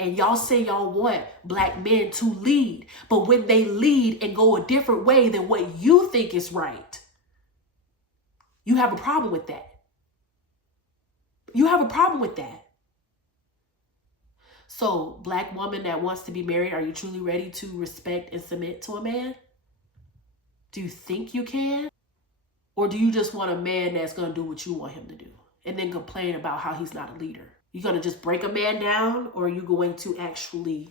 And y'all say y'all want black men to lead, but when they lead and go a different way than what you think is right, you have a problem with that. You have a problem with that. So, black woman that wants to be married, are you truly ready to respect and submit to a man? Do you think you can? Or do you just want a man that's going to do what you want him to do and then complain about how he's not a leader? You going to just break a man down, or are you going to actually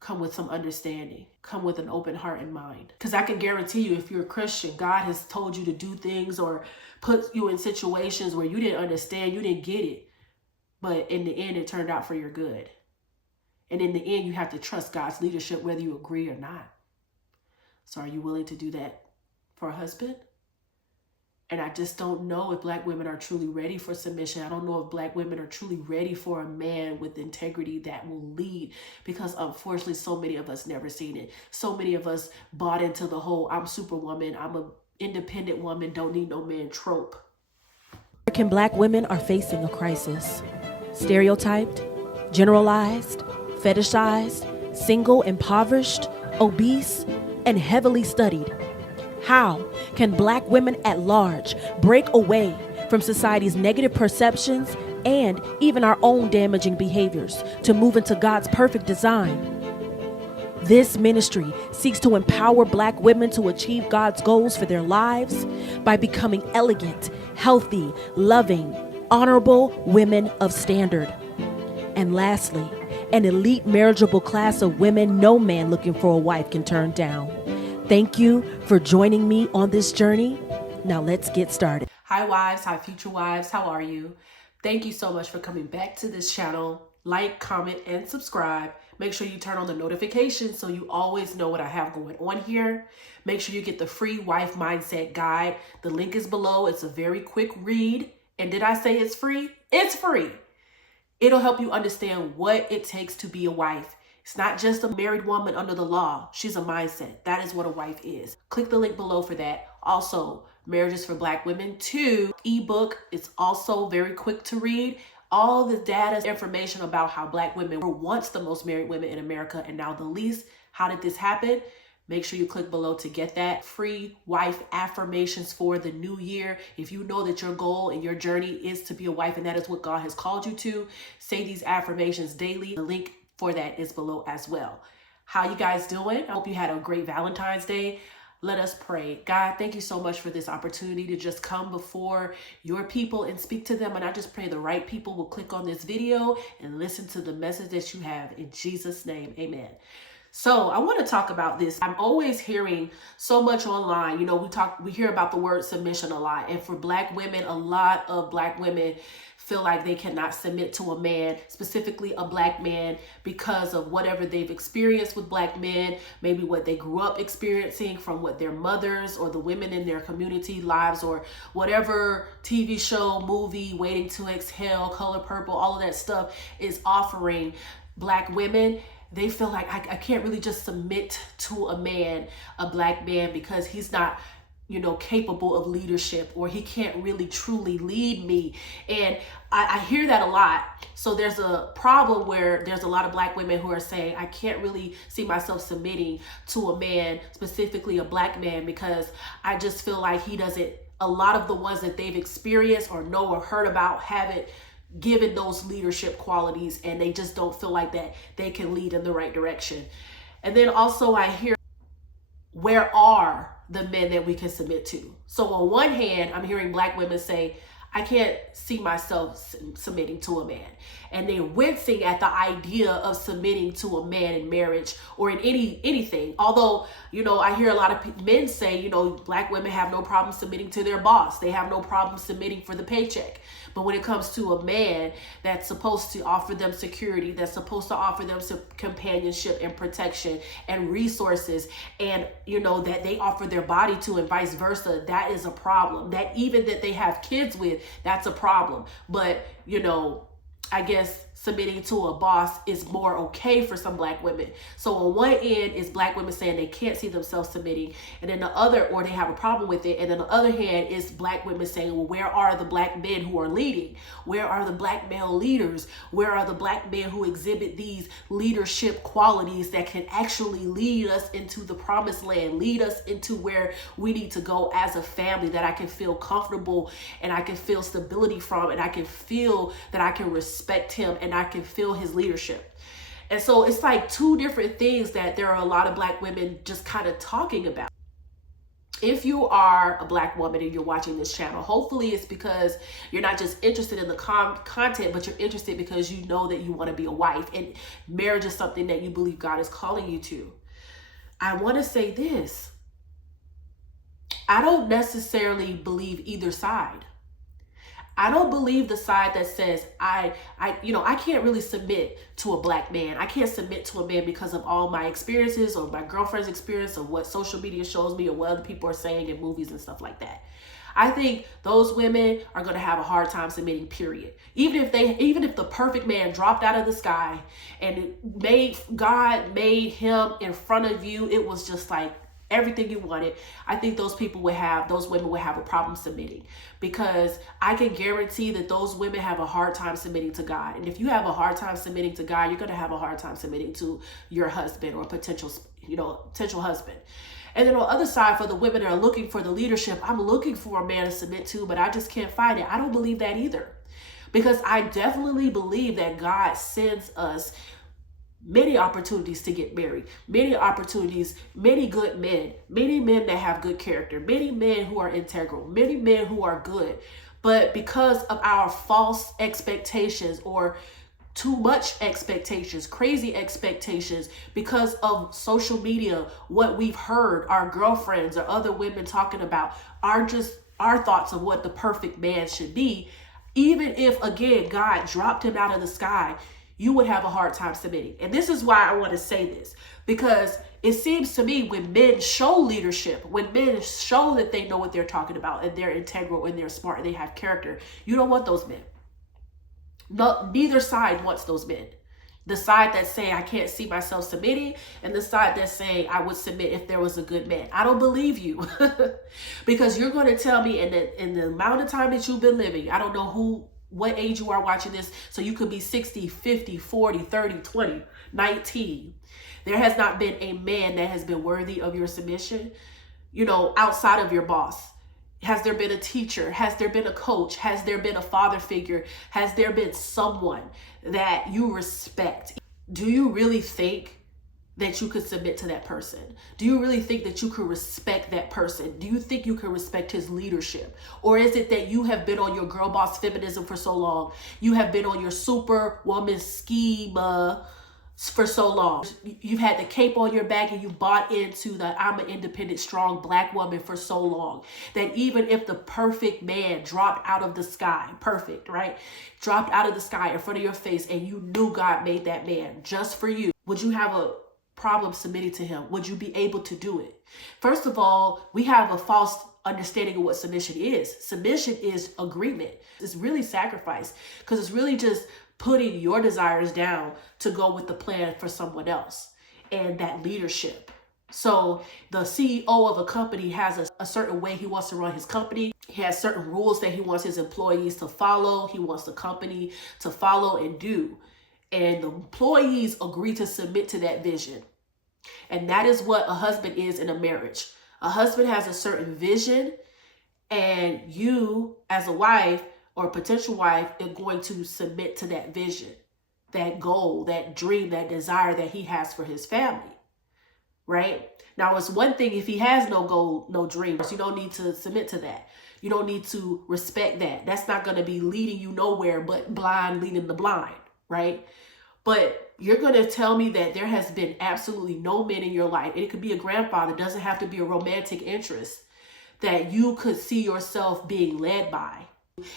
come with some understanding, come with an open heart and mind? Because I can guarantee you, if you're a Christian, God has told you to do things or put you in situations where you didn't understand, you didn't get it. But in the end, it turned out for your good. And in the end, you have to trust God's leadership, whether you agree or not. So are you willing to do that for a husband? And I just don't know if black women are truly ready for submission. I don't know if black women are truly ready for a man with integrity that will lead, because unfortunately, so many of us never seen it. So many of us bought into the whole, I'm superwoman, I'm an independent woman, don't need no man trope. American black women are facing a crisis. Stereotyped, generalized, fetishized, single, impoverished, obese, and heavily studied. How can black women at large break away from society's negative perceptions and even our own damaging behaviors to move into God's perfect design? This ministry seeks to empower black women to achieve God's goals for their lives by becoming elegant, healthy, loving, honorable women of standard. And lastly, an elite marriageable class of women no man looking for a wife can turn down. Thank you for joining me on this journey. Now let's get started. Hi wives, hi future wives, how are you? Thank you so much for coming back to this channel. Like, comment, and subscribe. Make sure you turn on the notifications so you always know what I have going on here. Make sure you get the free wife mindset guide. The link is below. It's a very quick read. And did I say it's free? It's free. It'll help you understand what it takes to be a wife. It's not just a married woman under the law. She's a mindset. That is what a wife is. Click the link below for that. Also, Marriages for Black Women 2 ebook. It's also very quick to read. All the data, information about how black women were once the most married women in America and now the least. How did this happen? Make sure you click below to get that. Free wife affirmations for the new year. If you know that your goal and your journey is to be a wife and that is what God has called you to, say these affirmations daily. The link for that is below as well. How you guys doing? I hope you had a great Valentine's Day. Let us pray. God, thank you so much for this opportunity to just come before your people and speak to them. And I just pray the right people will click on this video and listen to the message that you have. In Jesus' name, amen. So I want to talk about this. I'm always hearing so much online. You know, we hear about the word submission a lot. And for black women, a lot of black women feel like they cannot submit to a man, specifically a black man, because of whatever they've experienced with black men, maybe what they grew up experiencing from what their mothers or the women in their community lives or whatever TV show, movie, Waiting to Exhale, Color Purple, all of that stuff is offering black women. They feel like I can't really just submit to a man, a black man, because he's not, you know, capable of leadership, or he can't really truly lead me. And I hear that a lot. So there's a problem where there's a lot of black women who are saying, I can't really see myself submitting to a man, specifically a black man, because I just feel like he doesn't, a lot of the ones that they've experienced or know or heard about haven't given those leadership qualities, and they just don't feel like that they can lead in the right direction. And then also I hear, where are the men that we can submit to? So on one hand, I'm hearing black women say, I can't see myself submitting to a man. And they're wincing at the idea of submitting to a man in marriage or in anything. Although, you know, I hear a lot of men say, you know, black women have no problem submitting to their boss. They have no problem submitting for the paycheck. But when it comes to a man that's supposed to offer them security, that's supposed to offer them some companionship and protection and resources, and, you know, that they offer their body to and vice versa, that is a problem. That even that they have kids with, that's a problem. But, you know, I guess submitting to a boss is more okay for some black women. So on one end is black women saying they can't see themselves submitting, and then the other, or they have a problem with it, and then the other hand is black women saying, well, where are the black men who are leading? Where are the black male leaders? Where are the black men who exhibit these leadership qualities that can actually lead us into the promised land, lead us into where we need to go as a family, that I can feel comfortable and I can feel stability from, and I can feel that I can respect him and I can feel his leadership. And so it's like two different things that there are a lot of black women just kind of talking about. If you are a black woman and you're watching this channel, hopefully it's because you're not just interested in the content, but you're interested because you know that you want to be a wife and marriage is something that you believe God is calling you to. I want to say this. I don't necessarily believe either side. I don't believe the side that says I can't really submit to a black man. I can't submit to a man because of all my experiences or my girlfriend's experience or what social media shows me or what other people are saying in movies and stuff like that. I think those women are going to have a hard time submitting, period. Even if the perfect man dropped out of the sky and God made him in front of you, it was just like everything you wanted, I think those women would have a problem submitting, because I can guarantee that those women have a hard time submitting to God. And if you have a hard time submitting to God, you're going to have a hard time submitting to your husband or potential husband. And then on the other side, for the women that are looking for the leadership, I'm looking for a man to submit to, but I just can't find it. I don't believe that either, because I definitely believe that God sends us many opportunities to get married, many opportunities, many good men, many men that have good character, many men who are integral, many men who are good. But because of our false expectations or too much expectations, crazy expectations, because of social media, what we've heard our girlfriends or other women talking about are just our thoughts of what the perfect man should be. Even if, again, God dropped him out of the sky, you would have a hard time submitting. And this is why I want to say this, because it seems to me when men show leadership, when men show that they know what they're talking about and they're integral and they're smart and they have character, you don't want those men. No, neither side wants those men. The side that's saying I can't see myself submitting, and the side that's saying I would submit if there was a good man. I don't believe you because you're going to tell me in the amount of time that you've been living, I don't know what age you are watching this, so you could be 60, 50, 40, 30, 20, 19. There has not been a man that has been worthy of your submission, outside of your boss. Has there been a teacher? Has there been a coach? Has there been a father figure? Has there been someone that you respect? Do you really think that you could submit to that person? Do you really think that you could respect that person? Do you think you can respect his leadership? Or is it that you have been on your girl boss feminism for so long? You have been on your superwoman schema for so long. You've had the cape on your back and you bought into the I'm an independent, strong black woman for so long that even if the perfect man dropped out of the sky, dropped out of the sky in front of your face and you knew God made that man just for you, would you have a problem submitting to him? Would you be able to do it? First of all, we have a false understanding of what submission is. Submission is agreement. It's really sacrifice, because it's really just putting your desires down to go with the plan for someone else and that leadership. So the CEO of a company has a certain way he wants to run his company. He has certain rules that he wants his employees to follow. He wants the company to follow and do. And the employees agree to submit to that vision. And that is what a husband is in a marriage. A husband has a certain vision, and you as a wife or potential wife are going to submit to that vision, that goal, that dream, that desire that he has for his family, right? Now, it's one thing if he has no goal, no dreams. You don't need to submit to that. You don't need to respect that. That's not going to be leading you nowhere but blind leading the blind, right? But you're going to tell me that there has been absolutely no men in your life, and it could be a grandfather, doesn't have to be a romantic interest, that you could see yourself being led by.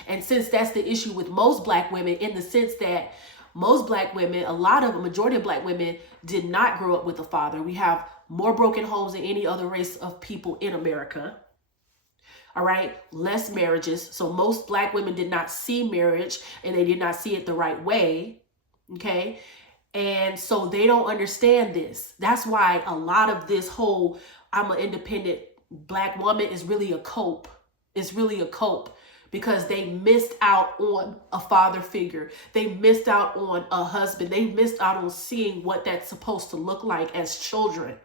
And since that's the issue with most black women, in the sense that most black women, a majority of black women did not grow up with a father. We have more broken homes than any other race of people in America. All right, less marriages. So most black women did not see marriage, and they did not see it the right way. Okay. And so they don't understand this. That's why a lot of this whole I'm an independent black woman is really a cope. It's really a cope because they missed out on a father figure. They missed out on a husband. They missed out on seeing what that's supposed to look like as children.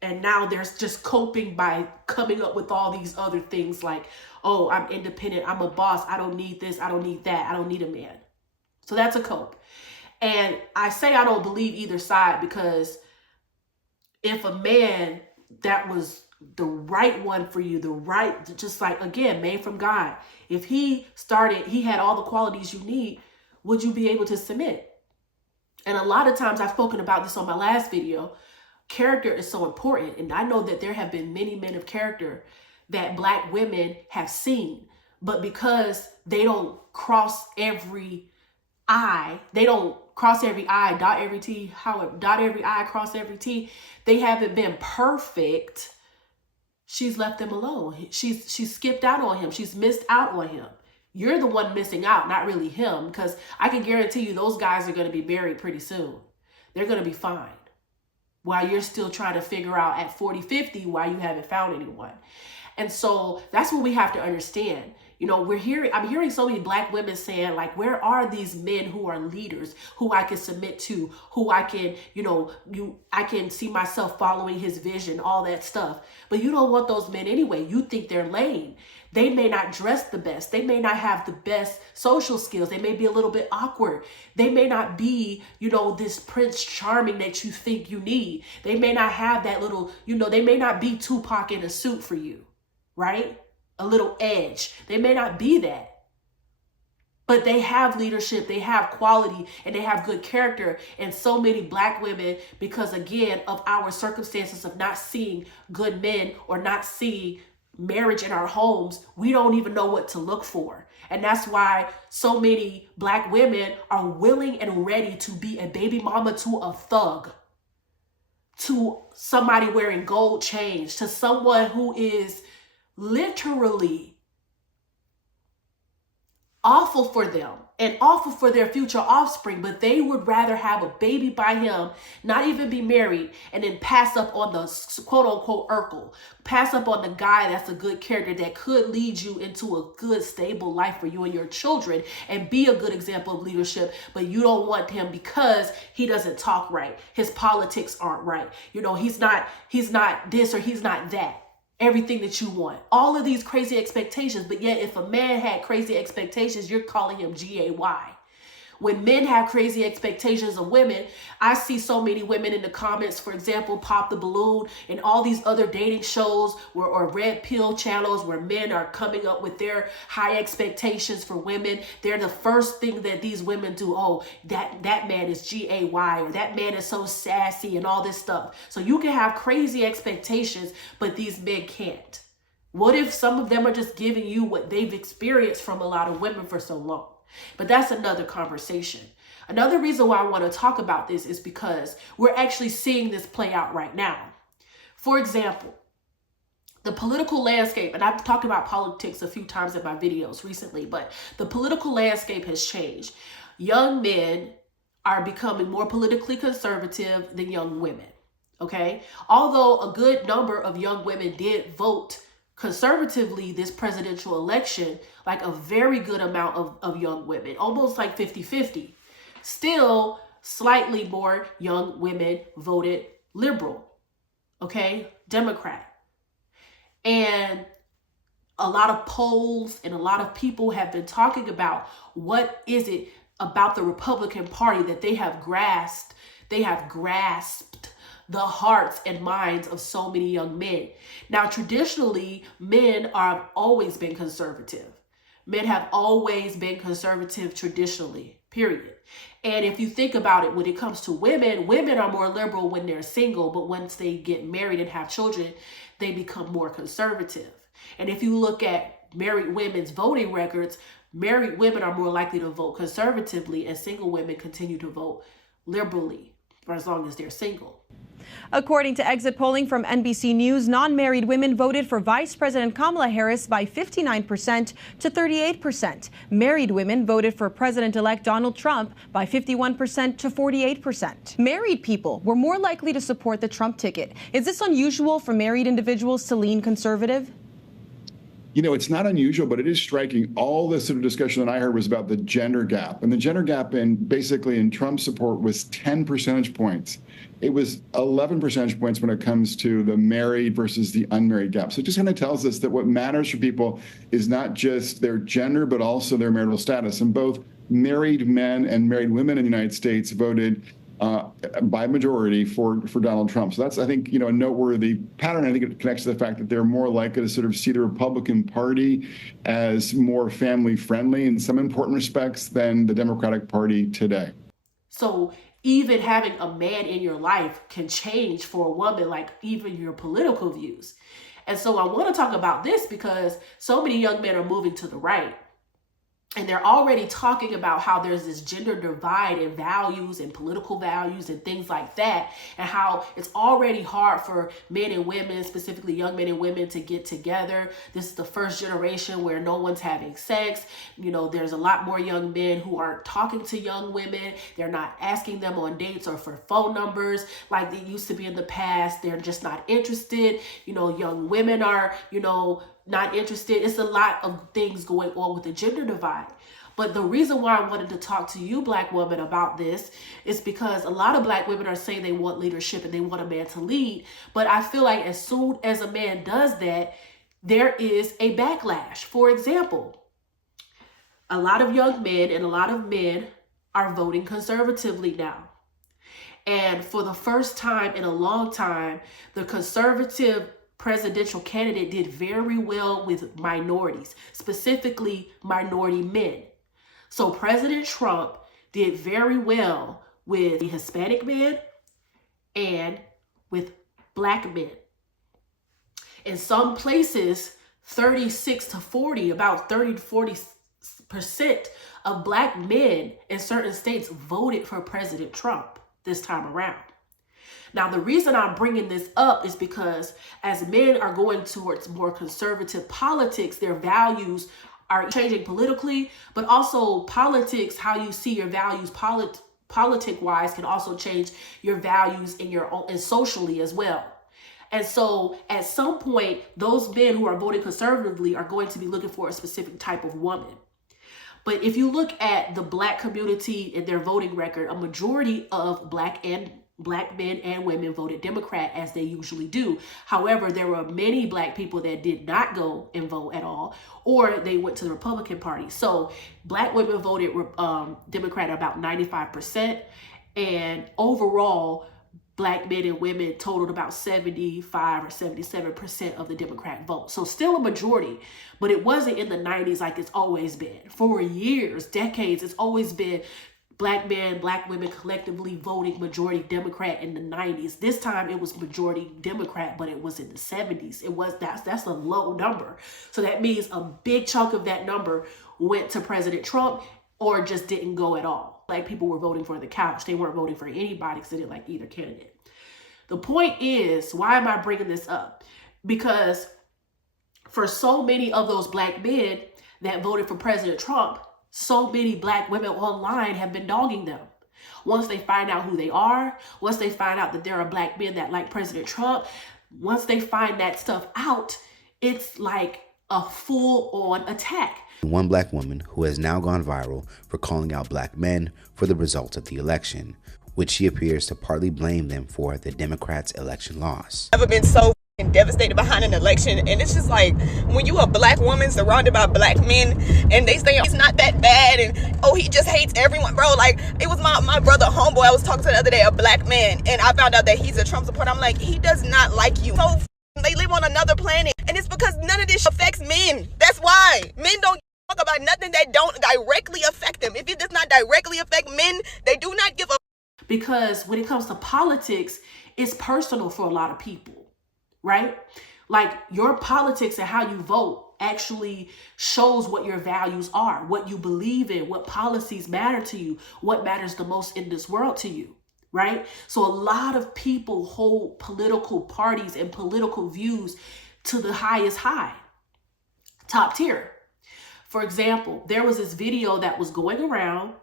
And now they're just coping by coming up with all these other things like, oh, I'm independent. I'm a boss. I don't need this. I don't need that. I don't need a man. So that's a cope. And I say I don't believe either side because if a man that was the right one for you, the right, just like, again, made from God, if he had all the qualities you need, would you be able to submit? And a lot of times I've spoken about this on my last video. Character is so important. And I know that there have been many men of character that black women have seen, but because they don't cross every I, they don't cross every I, dot every T, dot every I, cross every T, they haven't been perfect. She's left them alone. She's skipped out on him. She's missed out on him. You're the one missing out, not really him, because I can guarantee you those guys are going to be buried pretty soon. They're going to be fine while you're still trying to figure out at 40, 50 why you haven't found anyone. And so that's what we have to understand. You know, I'm hearing so many black women saying, like, where are these men who are leaders, who I can submit to, who I can, I can see myself following his vision, all that stuff. But you don't want those men anyway. You think they're lame. They may not dress the best. They may not have the best social skills. They may be a little bit awkward. They may not be, this Prince Charming that you think you need. They may not have that little, they may not be Tupac in a suit for you, right? A little edge. They may not be that, but they have leadership, they have quality, and they have good character. And so many black women, because again, of our circumstances of not seeing good men or not seeing marriage in our homes, we don't even know what to look for. And that's why so many black women are willing and ready to be a baby mama to a thug, to somebody wearing gold chains, to someone who is literally awful for them and awful for their future offspring, but they would rather have a baby by him, not even be married, and then pass up on the quote unquote Urkel, pass up on the guy that's a good character that could lead you into a good, stable life for you and your children and be a good example of leadership. But you don't want him because he doesn't talk right. His politics aren't right. He's not this or he's not that. Everything that you want, all of these crazy expectations. But yet if a man had crazy expectations, you're calling him GAY. When men have crazy expectations of women, I see so many women in the comments, for example, Pop the Balloon and all these other dating shows or red pill channels where men are coming up with their high expectations for women. They're the first thing that these women do. Oh, that man is GAY, or that man is so sassy and all this stuff. So you can have crazy expectations, but these men can't. What if some of them are just giving you what they've experienced from a lot of women for so long? But that's another conversation. Another reason why I want to talk about this is because we're actually seeing this play out right now. For example, the political landscape, and I've talked about politics a few times in my videos recently, but the political landscape has changed. Young men are becoming more politically conservative than young women, okay? Although a good number of young women did vote conservatively this presidential election, like a very good amount of young women, almost like 50-50. Still, slightly more young women voted liberal, okay, Democrat. And a lot of polls and a lot of people have been talking about what is it about the Republican Party that they have grasped the hearts and minds of so many young men. Now, traditionally, men have always been conservative. Men have always been conservative traditionally, period. And if you think about it, when it comes to women, women are more liberal when they're single, but once they get married and have children, they become more conservative. And if you look at married women's voting records, married women are more likely to vote conservatively and single women continue to vote liberally. for as long as they're single. According to exit polling from NBC News, non-married women voted for Vice President Kamala Harris by 59% to 38%. Married women voted for President-elect Donald Trump by 51% to 48%. Married people were more likely to support the Trump ticket. Is this unusual for married individuals to lean conservative? You know, it's not unusual, but it is striking. All the sort of discussion that I heard was about the gender gap. And the gender gap in Trump's support was 10 percentage points. It was 11 percentage points when it comes to the married versus the unmarried gap. So it just kind of tells us that what matters for people is not just their gender, but also their marital status. And both married men and married women in the United States voted by majority for Donald Trump. So that's, I think, a noteworthy pattern. I think it connects to the fact that they're more likely to sort of see the Republican Party as more family friendly in some important respects than the Democratic Party today. So even having a man in your life can change for a woman, like even your political views. And so I want to talk about this because so many young men are moving to the right. And they're already talking about how there's this gender divide in values and political values and things like that, and how it's already hard for men and women, specifically young men and women, to get together. This is the first generation where no one's having sex. There's a lot more young men who aren't talking to young women. They're not asking them on dates or for phone numbers like they used to be in the past. They're just not interested. Young women are, not interested. It's a lot of things going on with the gender divide. But the reason why I wanted to talk to you, Black women, about this is because a lot of Black women are saying they want leadership and they want a man to lead. But I feel like as soon as a man does that, there is a backlash. For example, a lot of young men and a lot of men are voting conservatively now. And for the first time in a long time, the conservative presidential candidate did very well with minorities, specifically minority men. So President Trump did very well with the Hispanic men and with Black men. In some places, 36 to 40, about 30 to 40% of Black men in certain states voted for President Trump this time around. Now, the reason I'm bringing this up is because as men are going towards more conservative politics, their values are changing politically, but also politics, how you see your values politic-wise can also change your values in your own and socially as well. And so at some point, those men who are voting conservatively are going to be looking for a specific type of woman. But if you look at the Black community and their voting record, a majority of Black men and women voted Democrat, as they usually do. However, there were many Black people that did not go and vote at all, or they went to the Republican Party. So Black women voted Democrat about 95%, and overall, Black men and women totaled about 75 or 77% of the Democrat vote. So still a majority, but it wasn't in the 90s like it's always been. For years, decades, it's always been Black men, Black women collectively voting majority Democrat in the 90s. This time it was majority Democrat, but it was in the 70s. That's a low number. So that means a big chunk of that number went to President Trump or just didn't go at all. Like people were voting for the couch. They weren't voting for anybody because they didn't like either candidate. The point is, why am I bringing this up? Because for so many of those Black men that voted for President Trump, so many Black women online have been dogging them. Once they find out who they are, once they find out that there are Black men that like President Trump, once they find that stuff out, it's like a full-on attack. One Black woman who has now gone viral for calling out Black men for the results of the election, which she appears to partly blame them for the Democrats' election loss. Never been so devastated behind an election, and it's just like when you a Black woman surrounded by Black men and they say it's not that bad and oh he just hates everyone, bro. Like it was my brother homeboy I was talking to the other day, a Black man, and I found out that he's a Trump supporter. I'm like, he does not like you. So they live on another planet, and it's because none of this affects men. That's why men don't talk about nothing that don't directly affect them. If it does not directly affect men, they do not give a. Because when it comes to politics, it's personal for a lot of people. Right? Like your politics and how you vote actually shows what your values are, what you believe in, what policies matter to you, what matters the most in this world to you. right? So a lot of people hold political parties and political views to the highest high, top tier. For example, there was this video that was going around,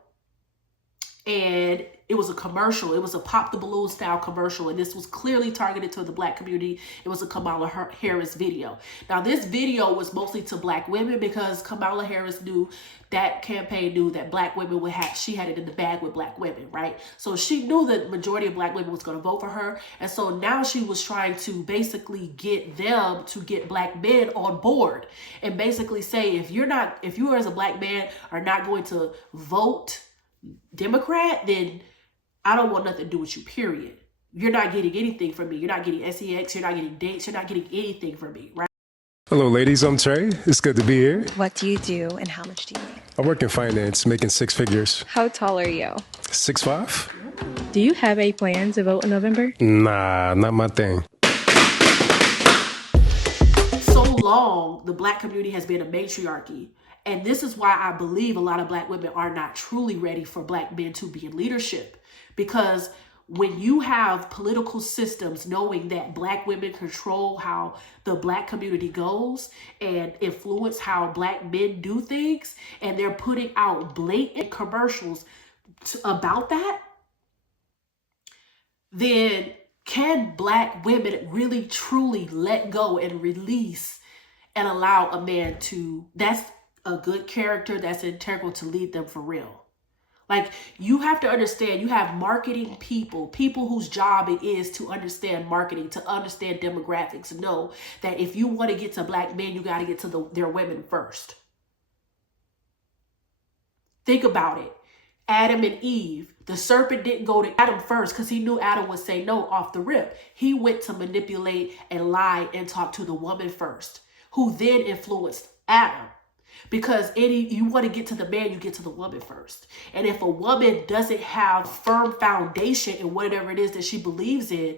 and it was a commercial. It was a pop the balloon style commercial, and this was clearly targeted to the Black community. It was a Kamala Harris video. Now, this video was mostly to Black women because Kamala Harris knew, that campaign knew that Black women would have, she had it in the bag with Black women, right? So she knew that the majority of Black women was going to vote for her. And so now she was trying to basically get them to get Black men on board and basically say, if you as a Black man are not going to vote Democrat, then I don't want nothing to do with you, period. You're not getting anything from me. You're not getting SEX. You're not getting dates. You're not getting anything from me, right? Hello, ladies. I'm Trey. It's good to be here. What do you do and how much do you make? I work in finance, making 6 figures. How tall are you? 6'5". Do you have a plan to vote in November? Nah, not my thing. So long, the Black community has been a matriarchy. And this is why I believe a lot of Black women are not truly ready for Black men to be in leadership. Because when you have political systems knowing that Black women control how the Black community goes and influence how Black men do things, and they're putting out blatant commercials about that, then can Black women really truly let go and release and allow a man to, that's a good character, that's integral to lead them for real? Like, you have to understand, you have marketing people whose job it is to understand marketing, to understand demographics, know that if you want to get to Black men, you got to get to their women first. Think about it. Adam and Eve, the serpent didn't go to Adam first because he knew Adam would say no off the rip. He went to manipulate and lie and talk to the woman first, who then influenced Adam. Because you want to get to the man, you get to the woman first. And if a woman doesn't have firm foundation in whatever it is that she believes in,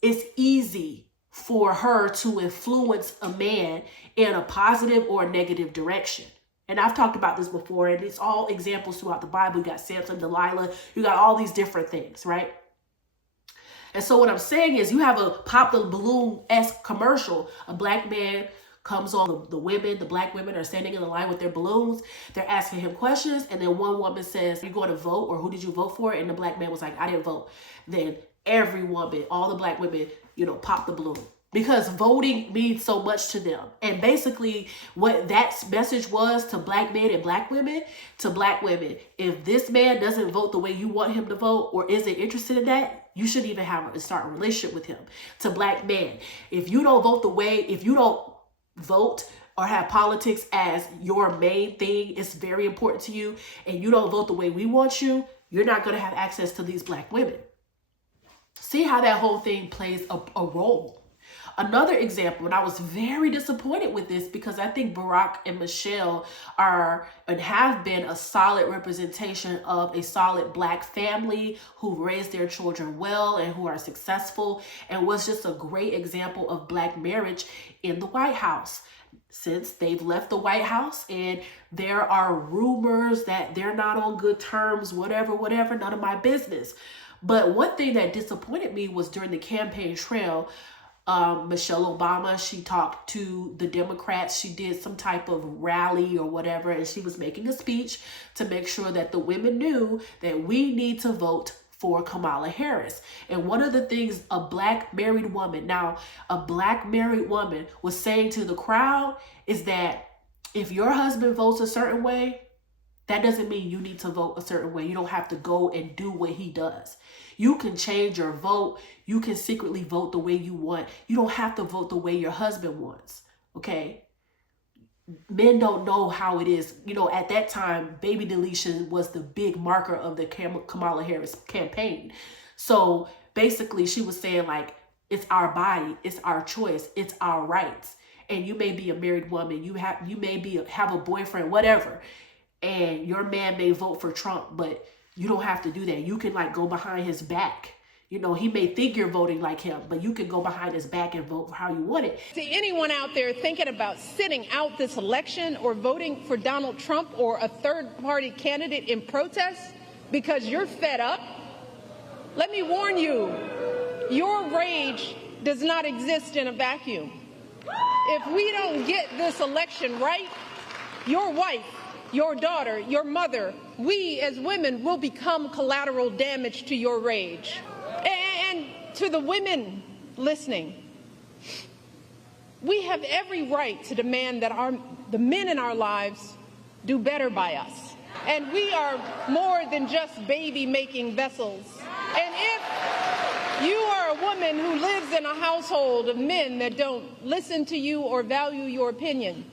it's easy for her to influence a man in a positive or a negative direction. And I've talked about this before, and it's all examples throughout the Bible. You got Samson, Delilah, you got all these different things, right? And so what I'm saying is, you have a pop the balloon-esque commercial, a Black man comes on, the Black women are standing in the line with their balloons. They're asking him questions. And then one woman says, "Are you going to vote?" or "Who did you vote for?" And the Black man was like, "I didn't vote." Then every woman, all the Black women, pop the balloon. Because voting means so much to them. And basically what that message was to Black men and Black women, to Black women, if this man doesn't vote the way you want him to vote or isn't interested in that, you shouldn't even start a relationship with him. To Black men, if you don't vote or have politics as your main thing, it's very important to you, and you don't vote the way we want you, you're not going to have access to these Black women. See how that whole thing plays a role. Another example, and I was very disappointed with this because I think Barack and Michelle are and have been a solid representation of a solid Black family who raised their children well and who are successful, and was just a great example of Black marriage in the White House. Since they've left the White House and there are rumors that they're not on good terms, whatever, none of my business. But one thing that disappointed me was during the campaign trail, Michelle Obama, she talked to the Democrats. She did some type of rally or whatever, and she was making a speech to make sure that the women knew that we need to vote for Kamala Harris. And one of the things a Black married woman was saying to the crowd is that if your husband votes a certain way, that doesn't mean you need to vote a certain way. You don't have to go and do what he does. You can change your vote. You can secretly vote the way you want. You don't have to vote the way your husband wants, okay? Men don't know how it is. At that time, baby deletion was the big marker of the Kamala Harris campaign. So basically she was saying, like, it's our body, it's our choice, it's our rights. And you may be a married woman, you may have a boyfriend, whatever, and your man may vote for Trump, but you don't have to do that. You can go behind his back. He may think you're voting like him, but you can go behind his back and vote for how you want it. To anyone out there thinking about sitting out this election or voting for Donald Trump or a third-party candidate in protest because you're fed up, Let me warn you, your rage does not exist in a vacuum. If we don't get this election right, your wife, your daughter, your mother, we as women will become collateral damage to your rage. And to the women listening, we have every right to demand that the men in our lives do better by us. And we are more than just baby-making vessels. And if you are a woman who lives in a household of men that don't listen to you or value your opinion,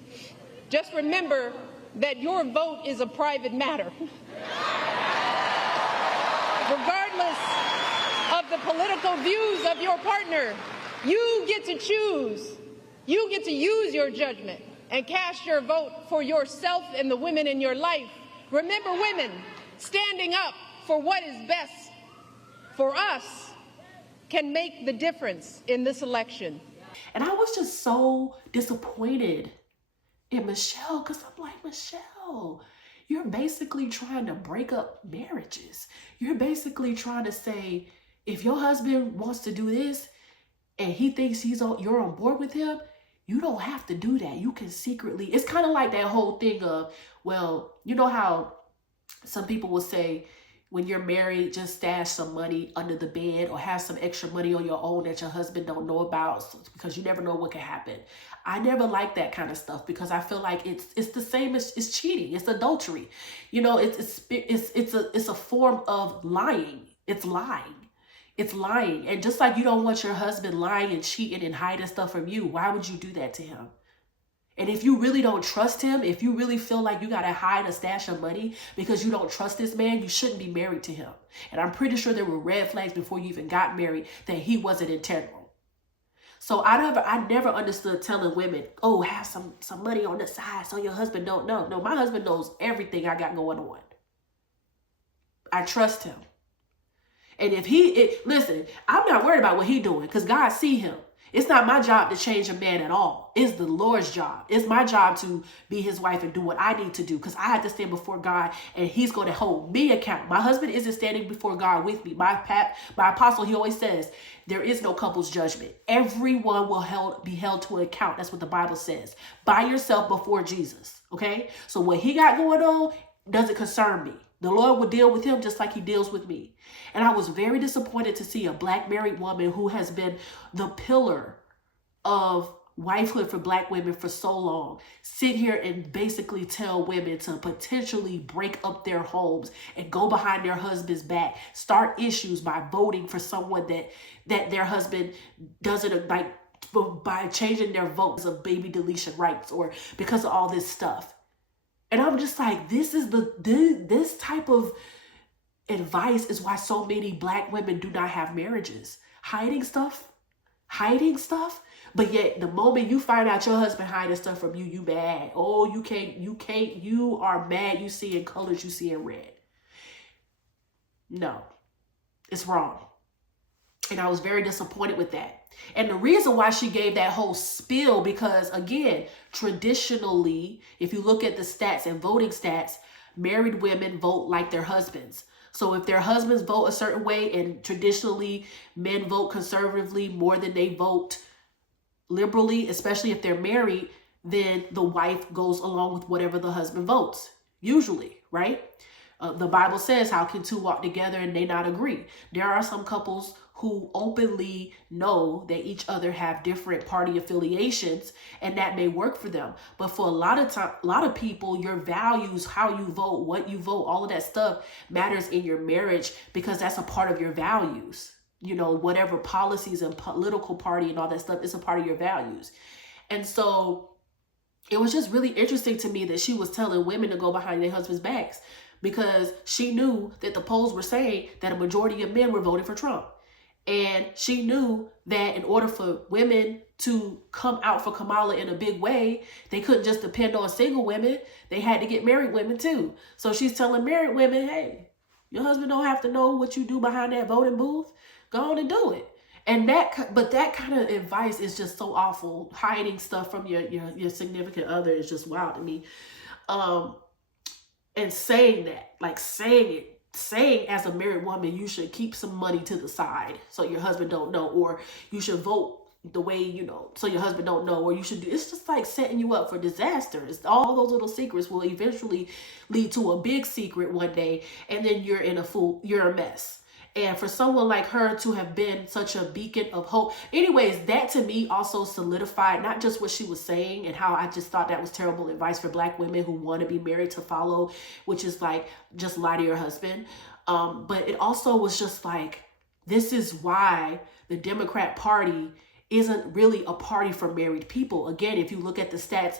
just remember that your vote is a private matter. Regardless of the political views of your partner, you get to choose. You get to use your judgment and cast your vote for yourself and the women in your life. Remember, women, standing up for what is best for us can make the difference in this election. And I was just so disappointed in Michelle, because I'm like, Michelle, you're basically trying to break up marriages. You're basically trying to say, if your husband wants to do this and he thinks you're on board with him, you don't have to do that. You can secretly, it's kind of like that whole thing of, well, you know how some people will say, when you're married, just stash some money under the bed or have some extra money on your own that your husband don't know about, because you never know what can happen. I never like that kind of stuff, because I feel like it's the same as it's cheating. It's adultery. You know, it's a form of lying. It's lying. It's lying. And just like you don't want your husband lying and cheating and hiding stuff from you, why would you do that to him? And if you really don't trust him, if you really feel like you got to hide a stash of money because you don't trust this man, you shouldn't be married to him. And I'm pretty sure there were red flags before you even got married that he wasn't integral. So I never understood telling women, oh, have some money on the side so your husband don't know. No, my husband knows everything I got going on. I trust him. And if listen, I'm not worried about what he's doing, because God see him. It's not my job to change a man at all. It's the Lord's job. It's my job to be his wife and do what I need to do, because I have to stand before God and he's going to hold me accountable. My husband isn't standing before God with me. My apostle, he always says, there is no couple's judgment. Everyone will be held to account. That's what the Bible says. By yourself before Jesus. Okay? So what he got going on doesn't concern me. The Lord will deal with him just like he deals with me. And I was very disappointed to see a black married woman who has been the pillar of wifehood for black women for so long sit here and basically tell women to potentially break up their homes and go behind their husband's back, start issues by voting for someone that their husband doesn't like, by changing their votes of baby deletion rights or because of all this stuff. And I'm just like, this type of advice is why so many black women do not have marriages. Hiding stuff. But yet the moment you find out your husband hiding stuff from you, you mad. Oh, you are mad. You see in colors, you see in red. No, it's wrong. And I was very disappointed with that. And the reason why she gave that whole spiel, because again, traditionally, if you look at the stats and voting stats, married women vote like their husbands. So if their husbands vote a certain way, and traditionally men vote conservatively more than they vote liberally, especially if they're married, then the wife goes along with whatever the husband votes, usually, right? The Bible says, how can two walk together and they not agree? There are some couples who openly know that each other have different party affiliations, and that may work for them. But for a lot of people, your values, how you vote, what you vote, all of that stuff matters in your marriage, because that's a part of your values. You know, whatever policies and political party and all that stuff is a part of your values. And so it was just really interesting to me that she was telling women to go behind their husbands' backs, because she knew that the polls were saying that a majority of men were voting for Trump. And she knew that in order for women to come out for Kamala in a big way, they couldn't just depend on single women. They had to get married women too. So she's telling married women, hey, your husband don't have to know what you do behind that voting booth. Go on and do it. And that kind of advice is just so awful. Hiding stuff from your significant other is just wild to me. And saying that, like saying it saying as a married woman, you should keep some money to the side so your husband don't know, or you should vote the way, you know, so your husband don't know, or you should do, it's just like setting you up for disaster. It's all those little secrets will eventually lead to a big secret one day, and then you're a mess. And for someone like her to have been such a beacon of hope, anyways, that to me also solidified not just what she was saying and how I just thought that was terrible advice for Black women who want to be married to follow, which is like, just lie to your husband. But it also was just like, this is why the Democrat Party isn't really a party for married people. Again, if you look at the stats,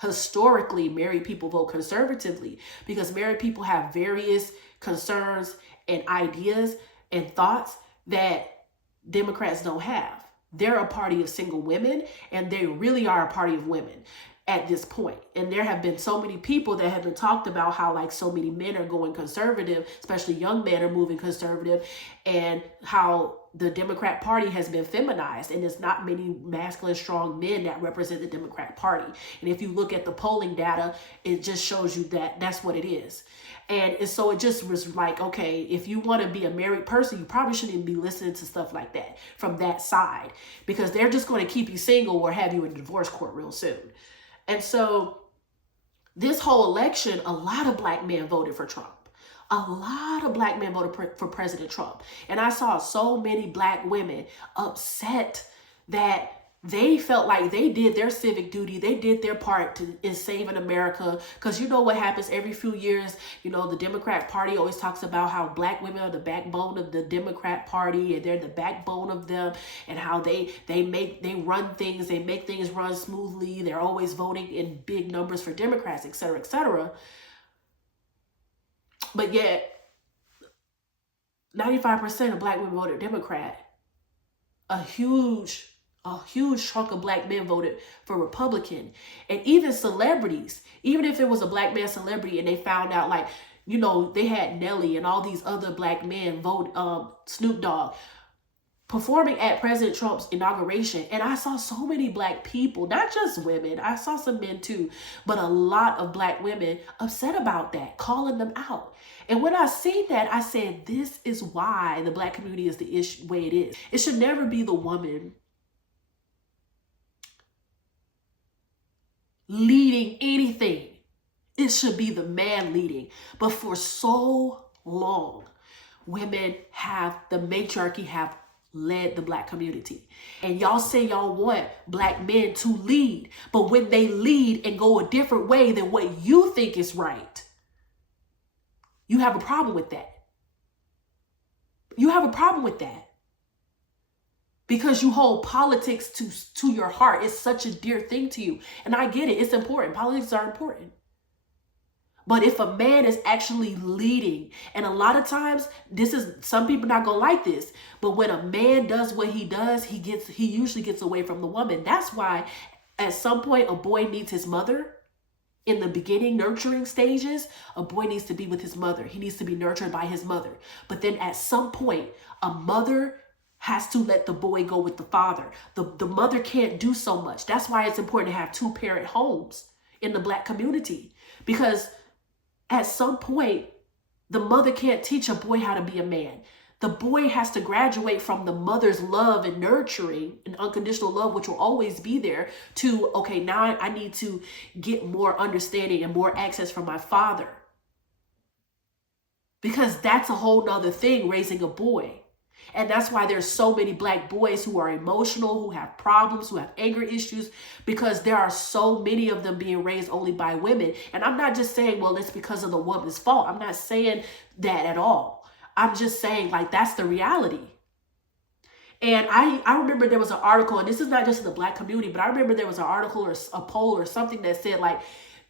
historically, married people vote conservatively because married people have various concerns and ideas and thoughts that Democrats don't have. They're a party of single women, and they really are a party of women at this point. And there have been so many people that have been talked about how like so many men are going conservative, especially young men are moving conservative, and how the Democrat Party has been feminized, and there's not many masculine, strong men that represent the Democrat Party. And if you look at the polling data, it just shows you that that's what it is. And so it just was like, okay, if you want to be a married person, you probably shouldn't be listening to stuff like that from that side, because they're just going to keep you single or have you in divorce court real soon. And so this whole election, a lot of Black men voted for Trump. A lot of Black men voted for President Trump. And I saw so many Black women upset that they felt like they did their civic duty. They did their part in saving America. Because you know what happens every few years, you know, the Democrat Party always talks about how Black women are the backbone of the Democrat Party, and they're the backbone of them, and how they run things, they make things run smoothly. They're always voting in big numbers for Democrats, et cetera, et cetera. But yet, 95% of Black women voted Democrat. A huge chunk of Black men voted for Republican. And even celebrities, even if it was a Black man celebrity and they found out, like, you know, they had Nelly and all these other Black men vote, Snoop Dogg, performing at President Trump's inauguration. And I saw so many Black people, not just women, I saw some men too, but a lot of Black women upset about that, calling them out. And when I seen that, I said, this is why the Black community is the way it is. It should never be the woman leading anything. It should be the man leading. But for so long, women the matriarchy have led the Black community. And y'all say y'all want Black men to lead, but when they lead and go a different way than what you think is right, you have a problem with that. You have a problem with that. Because you hold politics to your heart. It's such a dear thing to you. And I get it. It's important. Politics are important. But if a man is actually leading, and a lot of times, some people not going to like this, but when a man does what he does, he usually gets away from the woman. That's why at some point a boy needs his mother. In the beginning, nurturing stages, a boy needs to be with his mother. He needs to be nurtured by his mother. But then at some point, a mother has to let the boy go with the father. The mother can't do so much. That's why it's important to have two-parent homes in the Black community. Because at some point, the mother can't teach a boy how to be a man. The boy has to graduate from the mother's love and nurturing and unconditional love, which will always be there, to, okay, now I need to get more understanding and more access from my father. Because that's a whole nother thing, raising a boy. And that's why there's so many Black boys who are emotional, who have problems, who have anger issues, because there are so many of them being raised only by women. And I'm not just saying, well, it's because of the woman's fault. I'm not saying that at all. I'm just saying, like, that's the reality. And I remember there was an article, and this is not just in the Black community, but I remember there was an article or a poll or something that said, like,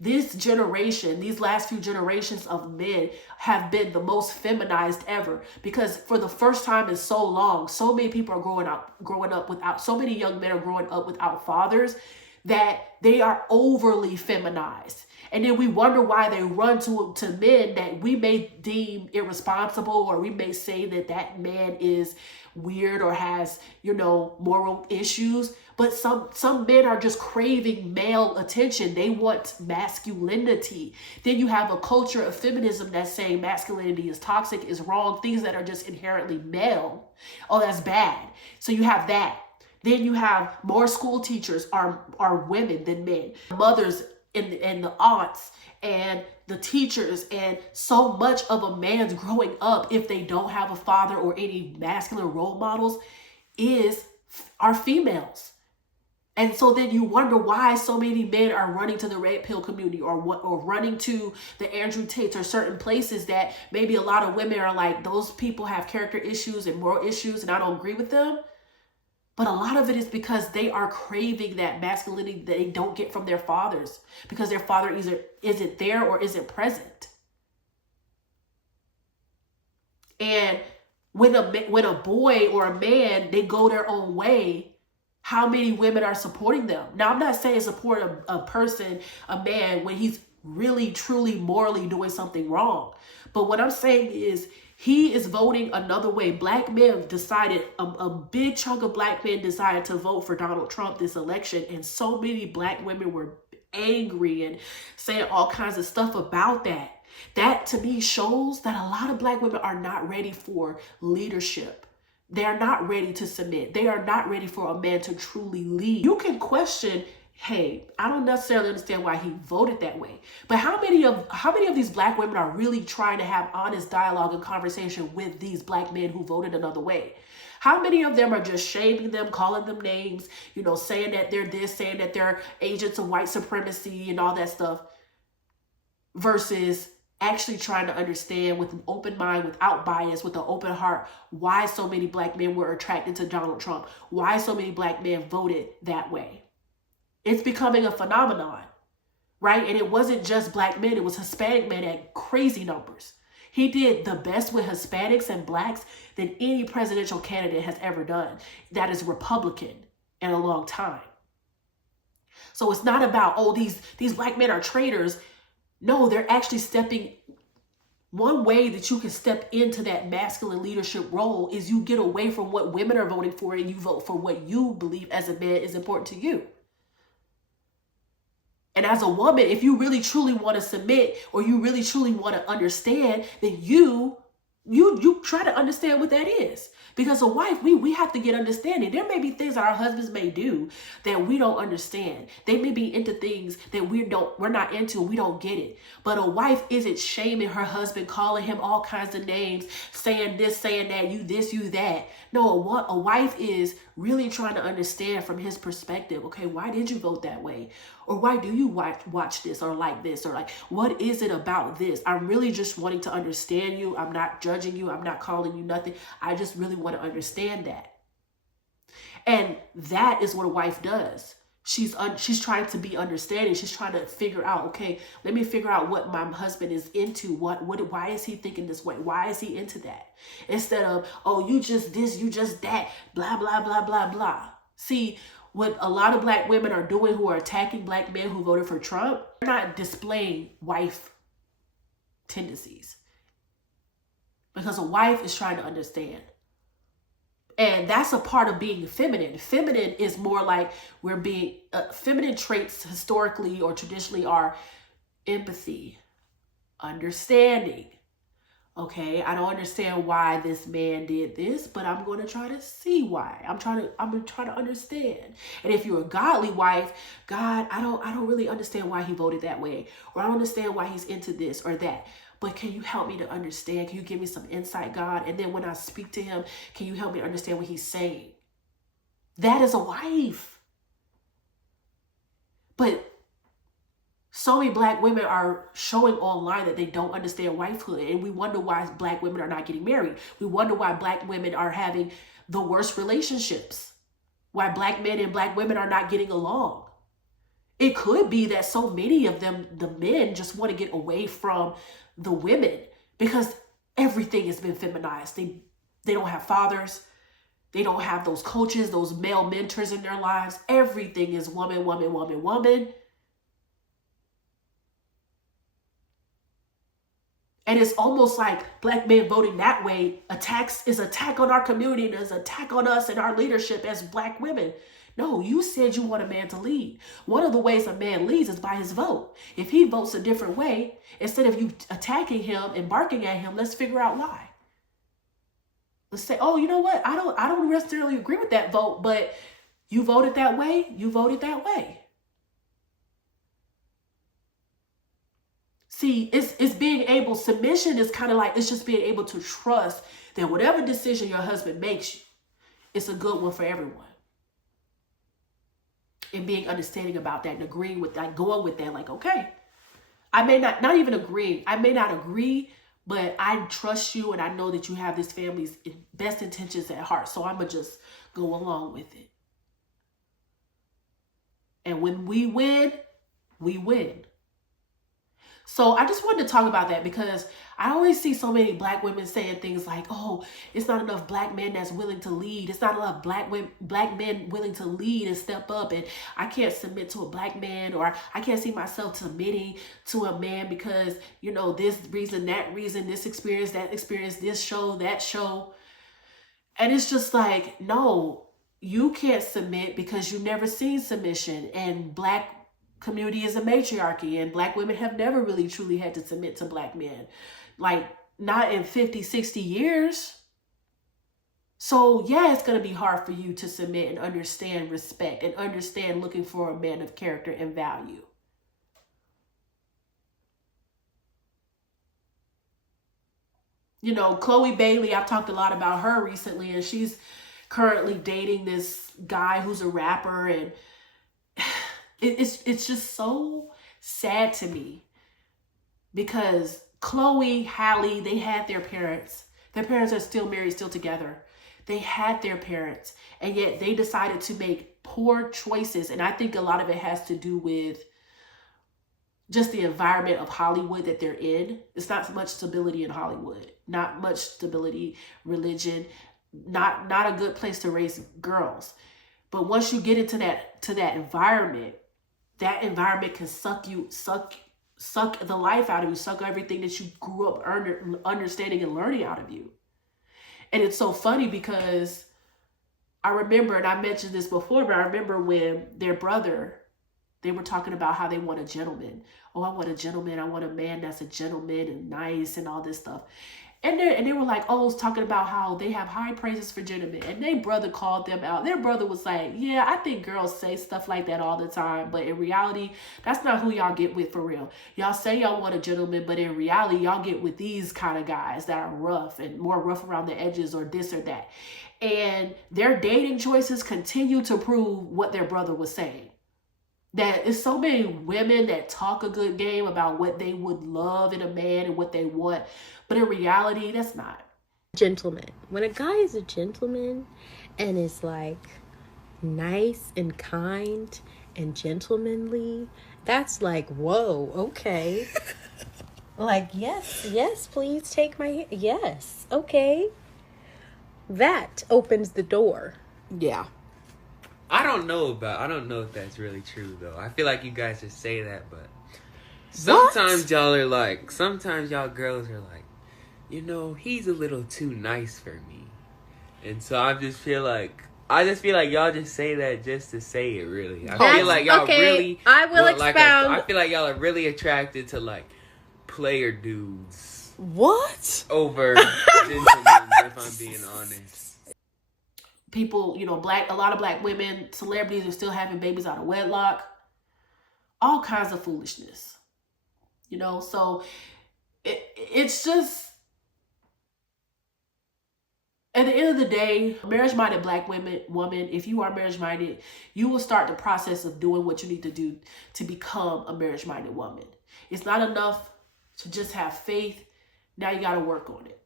this generation, these last few generations of men have been the most feminized ever, because for the first time in so long, so many people are growing up without, so many young men are growing up without fathers, that they are overly feminized. And then we wonder why they run to men that we may deem irresponsible, or we may say that that man is weird or has, moral issues. But some men are just craving male attention. They want masculinity. Then you have a culture of feminism that's saying masculinity is toxic, is wrong, things that are just inherently male. Oh, that's bad. So you have that. Then you have more school teachers are women than men. Mothers and the aunts and the teachers, and so much of a man's growing up, if they don't have a father or any masculine role models, are females. And so then you wonder why so many men are running to the red pill community, or running to the Andrew Tates, or certain places that maybe a lot of women are like, those people have character issues and moral issues, and I don't agree with them. But a lot of it is because they are craving that masculinity that they don't get from their fathers, because their father either isn't there or isn't present. And when a boy or a man, they go their own way, how many women are supporting them? Now, I'm not saying support a person, a man, when he's really, truly, morally doing something wrong. But what I'm saying is, he is voting another way. Black men decided, a big chunk of black men decided to vote for Donald Trump this election. And so many black women were angry and saying all kinds of stuff about that. That to me shows that a lot of black women are not ready for leadership. They are not ready to submit. They are not ready for a man to truly lead. You can question, hey, I don't necessarily understand why he voted that way. But how many of these black women are really trying to have honest dialogue and conversation with these black men who voted another way? How many of them are just shaming them, calling them names, saying that they're this, saying that they're agents of white supremacy and all that stuff, versus actually trying to understand with an open mind, without bias, with an open heart, why so many black men were attracted to Donald Trump, why so many black men voted that way. It's becoming a phenomenon, right? And it wasn't just black men, it was Hispanic men at crazy numbers. He did the best with Hispanics and blacks than any presidential candidate has ever done that is Republican in a long time. So it's not about, oh, these black men are traitors. No, they're actually stepping. One way that you can step into that masculine leadership role is you get away from what women are voting for and you vote for what you believe as a man is important to you. And as a woman, if you really truly want to submit, or you really truly want to understand, then you try to understand what that is. Because a wife, we have to get understanding. There may be things that our husbands may do that we don't understand. They may be into things that we're not into, we don't get it. But a wife isn't shaming her husband, calling him all kinds of names, saying this, saying that, you this, you that. No, a wife is really trying to understand from his perspective. Okay, why did you vote that way? Or why do you watch this, or like this, or like, what is it about this? I'm really just wanting to understand you. I'm not judging you. I'm not calling you nothing. I just really want to understand that. And that is what a wife does. She's trying to be understanding. She's trying to figure out, okay, let me figure out what my husband is into. Why is he thinking this way? Why is he into that? Instead of, oh, you just this, you just that, blah, blah, blah, blah, blah. See, what a lot of black women are doing who are attacking black men who voted for Trump, they're not displaying wife tendencies. Because a wife is trying to understand. And that's a part of being feminine. Feminine is more like we're being, feminine traits historically or traditionally are empathy, understanding. Okay, I don't understand why this man did this, but I'm going to try to see why. I'm going to try to understand. And if you're a godly wife, God, I don't really understand why he voted that way, or I don't understand why he's into this or that. But can you help me to understand? Can you give me some insight, God? And then when I speak to him, can you help me understand what he's saying? That is a wife. But so many black women are showing online that they don't understand wifehood. And we wonder why black women are not getting married. We wonder why black women are having the worst relationships. Why black men and black women are not getting along. It could be that so many of them, the men, just want to get away from the women because everything has been feminized. They don't have fathers. They don't have those coaches, those male mentors in their lives. Everything is woman, woman, woman, woman. And it's almost like black men voting that way is attack on our community and is attack on us and our leadership as black women. No, you said you want a man to lead. One of the ways a man leads is by his vote. If he votes a different way, instead of you attacking him and barking at him, let's figure out why. Let's say, oh, you know what? I don't necessarily agree with that vote, but you voted that way. You voted that way. See, it's being able, submission is kind of like, it's just being able to trust that whatever decision your husband makes, it's a good one for everyone. And being understanding about that and agreeing with that, going with that, like, okay, I may not even agree. I may not agree, but I trust you and I know that you have this family's best intentions at heart. So I'm going to just go along with it. And when we win, we win. So I just wanted to talk about that because I always see so many black women saying things like, oh, it's not enough black men that's willing to lead. It's not enough black men willing to lead and step up. And I can't submit to a black man, or I can't see myself submitting to a man because, you know, this reason, that reason, this experience, that experience, this show, that show. And it's just like, no, you can't submit because you've never seen submission. And black community is a matriarchy, and black women have never really truly had to submit to black men, like not in 50, 60 years. So yeah, it's going to be hard for you to submit and understand respect and understand looking for a man of character and value. You know, Chloe Bailey, I've talked a lot about her recently, and she's currently dating this guy who's a rapper, and it's just so sad to me because Chloe, Halle, they had their parents. Their parents are still married, still together. They had their parents, and yet they decided to make poor choices. And I think a lot of it has to do with just the environment of Hollywood that they're in. It's not much stability in Hollywood, not much stability, religion, not a good place to raise girls. But once you get into that environment can suck the life out of you, suck everything that you grew up understanding and learning out of you. And it's so funny because I remember, and I mentioned this before, but I remember when their brother, they were talking about how they want a gentleman. Oh, I want a gentleman. I want a man that's a gentleman and nice and all this stuff. And they were like, oh, it's talking about how they have high praises for gentlemen. And their brother called them out. Their brother was like, yeah, I think girls say stuff like that all the time. But in reality, that's not who y'all get with for real. Y'all say y'all want a gentleman, but in reality, y'all get with these kind of guys that are rough and more rough around the edges or this or that. And their dating choices continue to prove what their brother was saying. That it's so many women that talk a good game about what they would love in a man and what they want. But in reality, that's not. Gentleman. When a guy is a gentleman and is like nice and kind and gentlemanly, that's like, whoa, okay. Like, yes, please take my hand. Yes, okay. That opens the door. Yeah. I don't know if that's really true though. I feel like you guys just say that, but sometimes y'all girls are like, you know, he's a little too nice for me. And so I just feel like y'all just say that just to say it, really. I feel like y'all really I will expound. I feel like y'all are really attracted to like player dudes. What? Over gentlemen, if I'm being honest. People, you know, a lot of black women, celebrities are still having babies out of wedlock. All kinds of foolishness. You know, so it's just, at the end of the day, marriage-minded black woman, if you are marriage-minded, you will start the process of doing what you need to do to become a marriage-minded woman. It's not enough to just have faith. Now you got to work on it.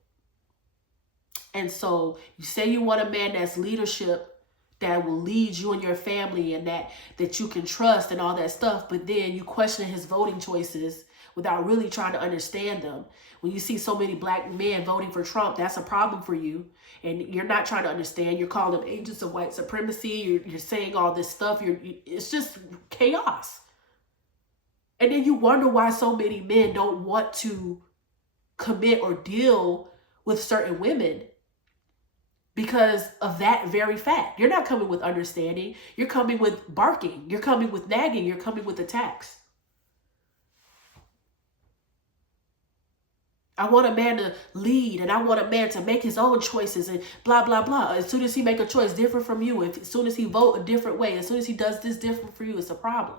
And so you say you want a man that's leadership, that will lead you and your family, and that you can trust and all that stuff. But then you question his voting choices without really trying to understand them. When you see so many black men voting for Trump, that's a problem for you. And you're not trying to understand. You're calling them agents of white supremacy. You're saying all this stuff. It's just chaos. And then you wonder why so many men don't want to commit or deal with certain women because of that very fact. You're not coming with understanding. You're coming with barking. You're coming with nagging. You're coming with attacks. I want a man to lead, and I want a man to make his own choices and blah, blah, blah. As soon as he make a choice different from you, as soon as he vote a different way, as soon as he does this different for you, it's a problem.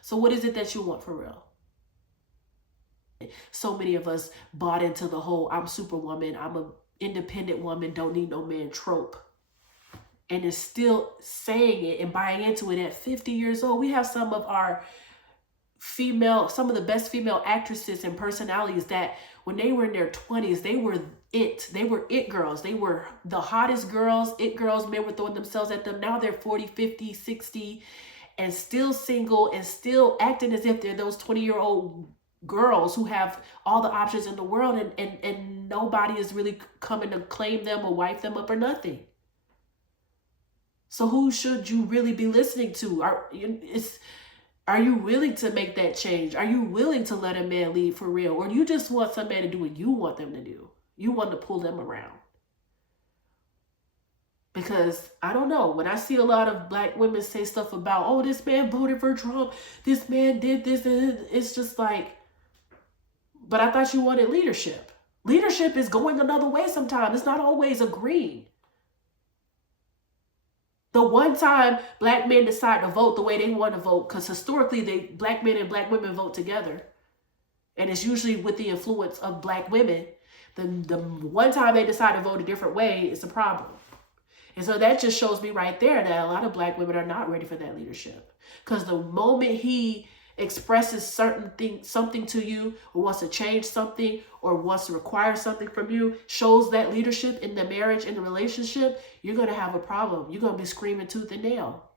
So what is it that you want for real? So many of us bought into the whole I'm superwoman, I'm an independent woman, don't need no man trope. And is still saying it and buying into it at 50 years old. We have some of the best female actresses and personalities that when they were in their 20s, they were it girls. They were the hottest girls, it girls. Men were throwing themselves at them. Now they're 40, 50, 60 and still single and still acting as if they're those 20-year-old girls who have all the options in the world, and nobody is really coming to claim them or wife them up or nothing. So who should you really be listening to? Are you willing to make that change? Are you willing to let a man lead for real? Or do you just want some man to do what you want them to do? You want to pull them around. Because I don't know, when I see a lot of black women say stuff about, oh, this man voted for Trump, this man did this, and it's just like, but I thought you wanted leadership. Leadership is going another way sometimes. It's not always agreeing. The one time black men decide to vote the way they want to vote, because historically black men and black women vote together, and it's usually with the influence of black women, the one time they decide to vote a different way, it's a problem. And so that just shows me right there that a lot of black women are not ready for that leadership. Because the moment he expresses something to you, or wants to change something, or wants to require something from you, shows that leadership in the marriage, in the relationship, you're going to have a problem. You're going to be screaming tooth and nail.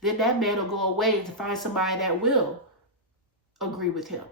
Then that man will go away to find somebody that will agree with him.